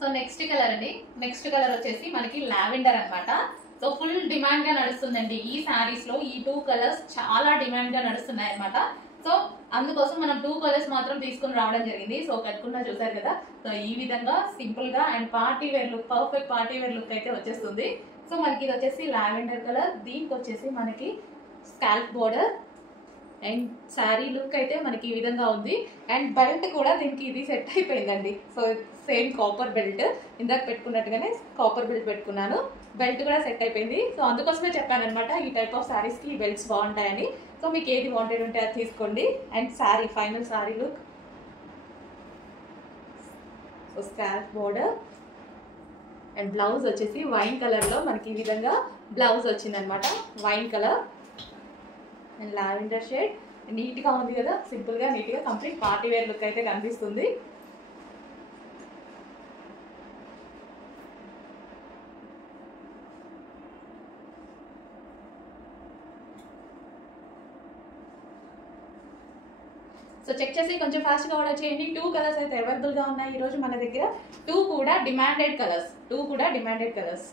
So next colour అండి. Next colour వచ్చేసి మనకి లావెండర్ అన్నమాట. సో ఫుల్ డిమాండ్ గా నడుస్తుందండి ఈ శారీస్ లో. ఈ 2 కలర్స్ చాలా డిమాండ్ గా నడుస్తున్నాయి అన్నమాట. సో అందుకోసం మనం 2 కలర్స్ మాత్రం తీసుకుని రావడం జరిగింది. సో కట్టుకున్నా చూసారు కదా. సో ఈ విధంగా సింపుల్ గా and party wear look, perfect party wear look అయితే వచ్చేస్తుంది. సో మనకి ఇది వచ్చేసి లావెండర్ కలర్, దీనికి వచ్చేసి మనకి scalp border and sari look అయితే మనకి ఈ విధంగా ఉంది. అండ్ బెల్ట్ కూడా దీనికి ఇది సెట్ అయిపోయిందండి. సో సేమ్ కాపర్ బెల్ట్, ఇందాక పెట్టుకున్నట్టుగానే కాపర్ బెల్ట్ పెట్టుకున్నాను. బెల్ట్ కూడా సెట్ అయిపోయింది. సో అందుకోసమే చెప్పాను అనమాట ఈ టైప్ ఆఫ్ శారీస్ కి ఈ బెల్ట్స్ బాగుంటాయని. సో మీకు ఏది వాంటెడ్ ఉంటే అది తీసుకోండి. And sari, final sari look. So scallop border and blouse వచ్చేసి వైన్ కలర్ లో మనకి ఈ విధంగా బ్లౌజ్ వచ్చింది అనమాట. Wine colour and lavender shade. Neat గా ఉంది కదా, సింపుల్ గా నీట్ గా కంప్లీట్ పార్టీ వేర్ లుక్ అయితే కనిపిస్తుంది. సో చెక్ చేసి కొంచెం ఫాస్ట్ గా ఆర్డర్ చేయండి. 2 కలర్స్ అయితే అవైలబుల్ గా ఉన్నాయి ఈ రోజు మన దగ్గర. 2 కూడా డిమాండెడ్ కలర్స్.